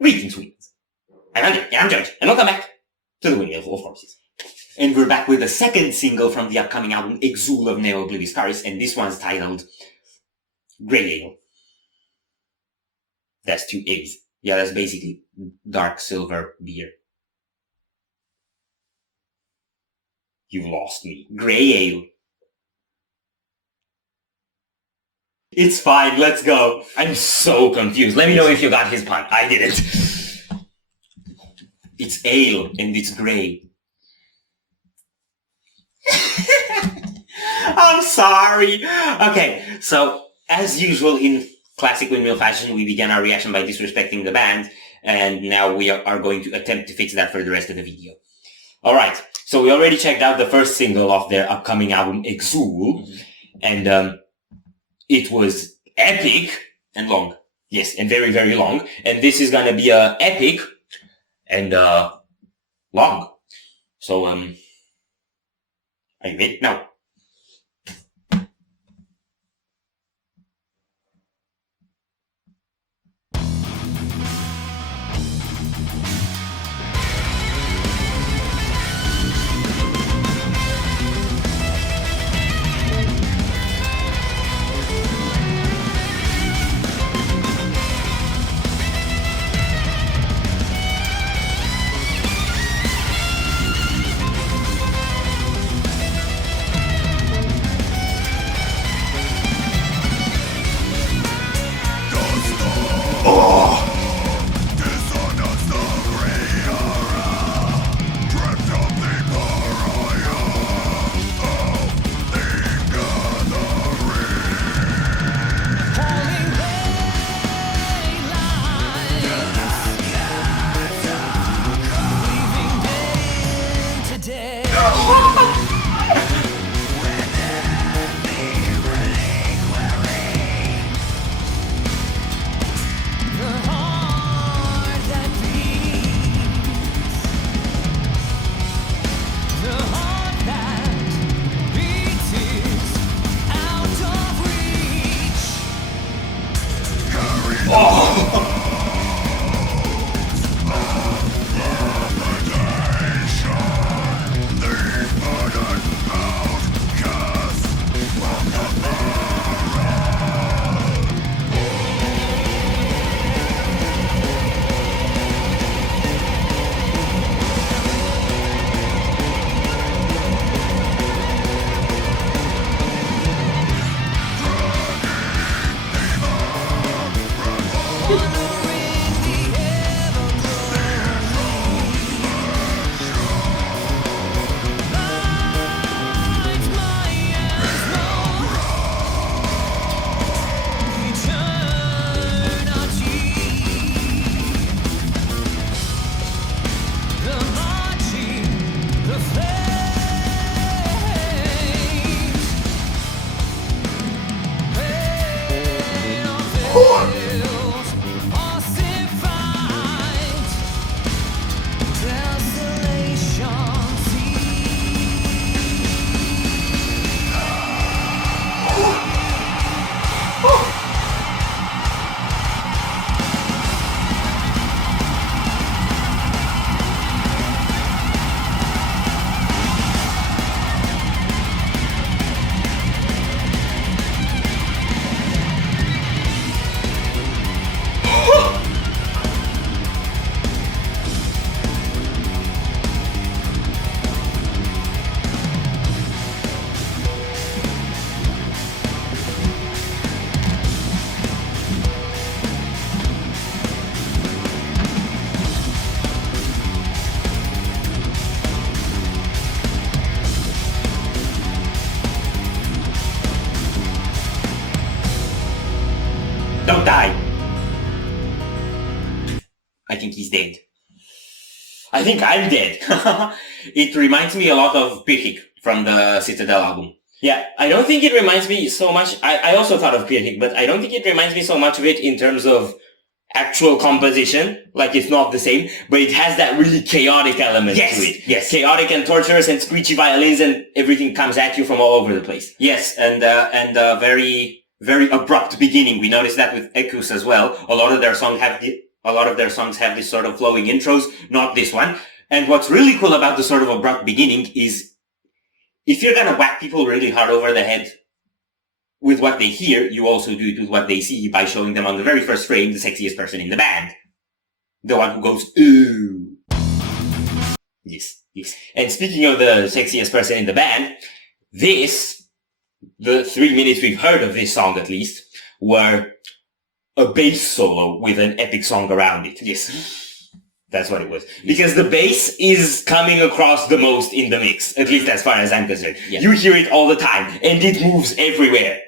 Greetings, Windmills. I'm George, and welcome back to the Windmill of Horses. And we're back with the second single from the upcoming album, Exul of Ne Obliviscaris, and this one's titled Graal. That's 2 A's. Yeah, that's basically dark silver beer. You've lost me. Graal. It's fine, let's go. I'm so confused. Let me know if you got his pun. I didn't. It's ale and it's grey. I'm sorry. Okay, so as usual in classic Windmill fashion, we began our reaction by disrespecting the band, and now we are going to attempt to fix that for the rest of the video. Alright, so we already checked out the first single of their upcoming album, Exul, and it was epic and long. Yes, and very, very long. And this is gonna be epic and long. So, are you ready? Now. Don't die. I think he's dead. I think I'm dead. It reminds me a lot of Pirhik from the Citadel album. Yeah, I don't think it reminds me so much. I also thought of Pirhik, but I don't think it reminds me so much of it in terms of actual composition. Like, it's not the same, but it has that really chaotic element to it. Yes, chaotic and torturous and screechy violins, and everything comes at you from all over the place. Yes, and very, very abrupt beginning. We noticed that with Ekus as well. A lot of their songs have A lot of their songs have this sort of flowing intros, not this one. And what's really cool about the sort of abrupt beginning is if you're gonna whack people really hard over the head with what they hear, you also do it with what they see by showing them on the very first frame the sexiest person in the band. The one who goes, ooh. Yes, yes. And speaking of the sexiest person in the band, the 3 minutes we've heard of this song at least, were a bass solo with an epic song around it. Yes. That's what it was. Because the bass is coming across the most in the mix, at least as far as I'm concerned. Yeah. You hear it all the time, and it moves everywhere.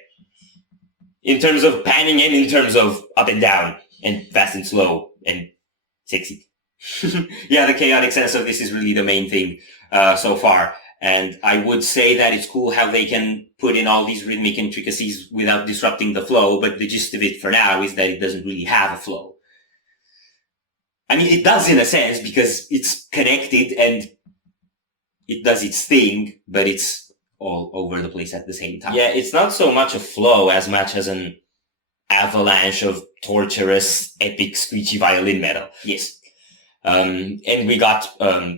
In terms of panning and in terms of up and down, and fast and slow, and sexy. Yeah, the chaotic sense of this is really the main thing so far. And I would say that it's cool how they can put in all these rhythmic intricacies without disrupting the flow, but the gist of it for now is that it doesn't really have a flow. I mean, it does in a sense because it's connected and it does its thing, but it's all over the place at the same time. Yeah, it's not so much a flow as much as an avalanche of torturous, epic, screechy violin metal. Yes. And we got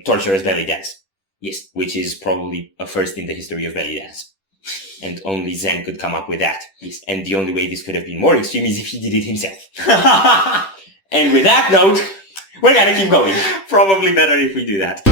torturous belly dance. Yes, which is probably a first in the history of belly dance. And only Zen could come up with that. Yes. And the only way this could have been more extreme is if he did it himself. And with that note, we're gonna keep going. Probably better if we do that.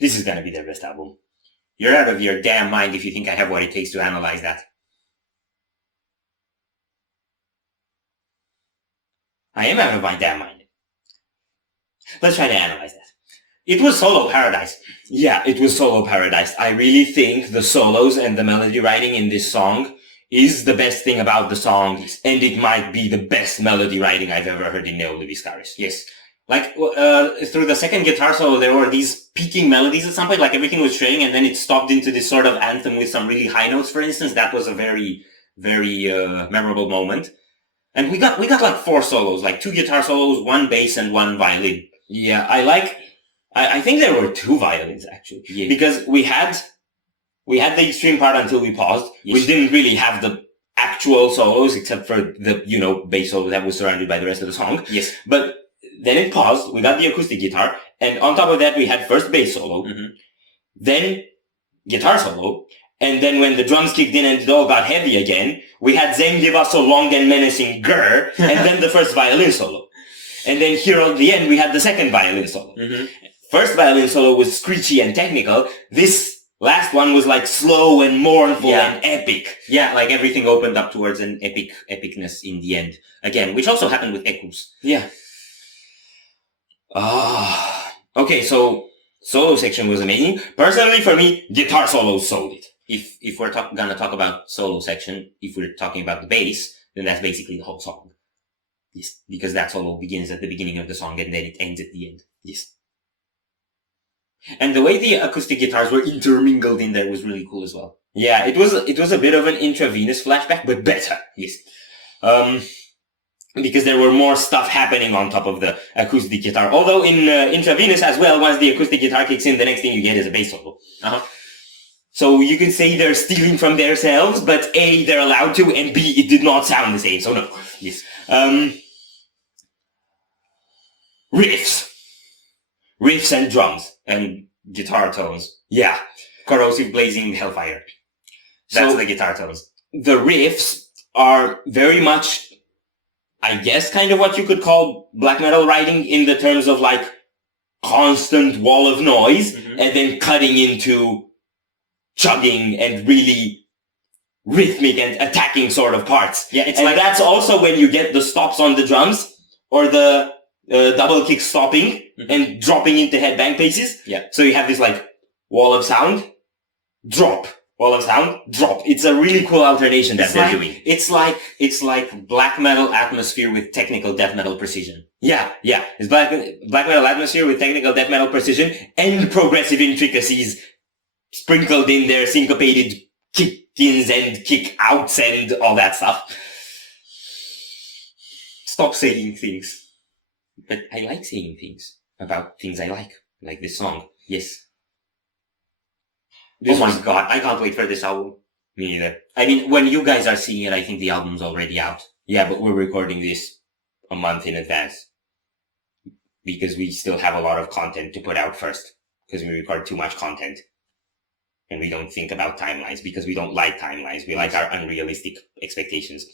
This is gonna be their best album. You're out of your damn mind if you think I have what it takes to analyze that. I am out of my damn mind. Let's try to analyze that. It was solo paradise. Yeah, it was solo paradise. I really think the solos and the melody writing in this song is the best thing about the song, and it might be the best melody writing I've ever heard in Ne Obliviscaris. Yes. Like, through the second guitar solo, there were these peaking melodies at some point, like everything was straying, and then it stopped into this sort of anthem with some really high notes, for instance. That was a very, very, memorable moment. And we got like 4 solos, like 2 guitar solos, 1 bass, and 1 violin. Yeah, I think there were 2 violins, actually. Yeah. Because we had the extreme part until we paused. Yes. We didn't really have the actual solos, except for the, bass solo that was surrounded by the rest of the song. Yes. But then it paused, we got the acoustic guitar, and on top of that we had first bass solo, then guitar solo, and then when the drums kicked in and it all got heavy again, we had Zen give us a long and menacing grr, and then the first violin solo. And then here at the end we had the second violin solo. First violin solo was screechy and technical. This last one was like slow and mournful and epic. Yeah, like everything opened up towards an epicness in the end. Again, which also happened with Exul. Yeah. Okay, so solo section was amazing. Personally, for me, guitar solos sold it. If we're gonna talk about solo section, if we're talking about the bass, then that's basically the whole song. Yes, because that solo begins at the beginning of the song and then it ends at the end. Yes. And the way the acoustic guitars were intermingled in there was really cool as well. Yeah, it was a bit of an intravenous flashback, but better. Yes. Because there were more stuff happening on top of the acoustic guitar. Although in intravenous as well, once the acoustic guitar kicks in, the next thing you get is a bass solo. So you could say they're stealing from themselves, but A, they're allowed to, and B, it did not sound the same, so no. Yes. Riffs and drums and guitar tones. Yeah. Corrosive blazing hellfire. That's the guitar tones. The riffs are very much, I guess, kind of what you could call black metal writing in the terms of like constant wall of noise and then cutting into chugging and really rhythmic and attacking sort of parts. Yeah, it's like that's also when you get the stops on the drums or the double kick stopping and dropping into headbang paces. Yeah. So you have this like wall of sound, drop. Wall of sound, drop. It's a really cool alternation that they're doing. It's like black metal atmosphere with technical death metal precision. Yeah. It's black metal atmosphere with technical death metal precision and progressive intricacies sprinkled in there, syncopated kick-ins and kick-outs and all that stuff. Stop saying things. But I like saying things about things I like this song. Yes. Oh my god, I can't wait for this album. Me neither. I mean, when you guys are seeing it, I think the album's already out. Yeah, but we're recording this a month in advance. Because we still have a lot of content to put out first. Because we record too much content. And we don't think about timelines, because we don't like timelines. We like our unrealistic expectations.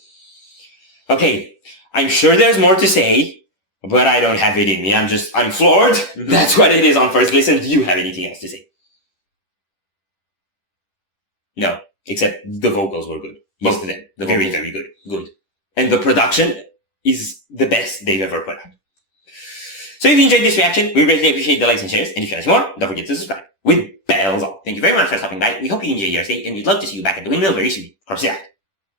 Okay, I'm sure there's more to say, but I don't have it in me. I'm floored. That's what it is on first listen. Do you have anything else to say? No, except the vocals were good. Most of them. Very, very good. Good. And the production is the best they've ever put out. So if you enjoyed this reaction, we greatly appreciate the likes and shares. And if you want more, don't forget to subscribe with bells on. Thank you very much for stopping by. We hope you enjoy your stay, and we'd love to see you back at the Windmill very soon. Of course, yeah.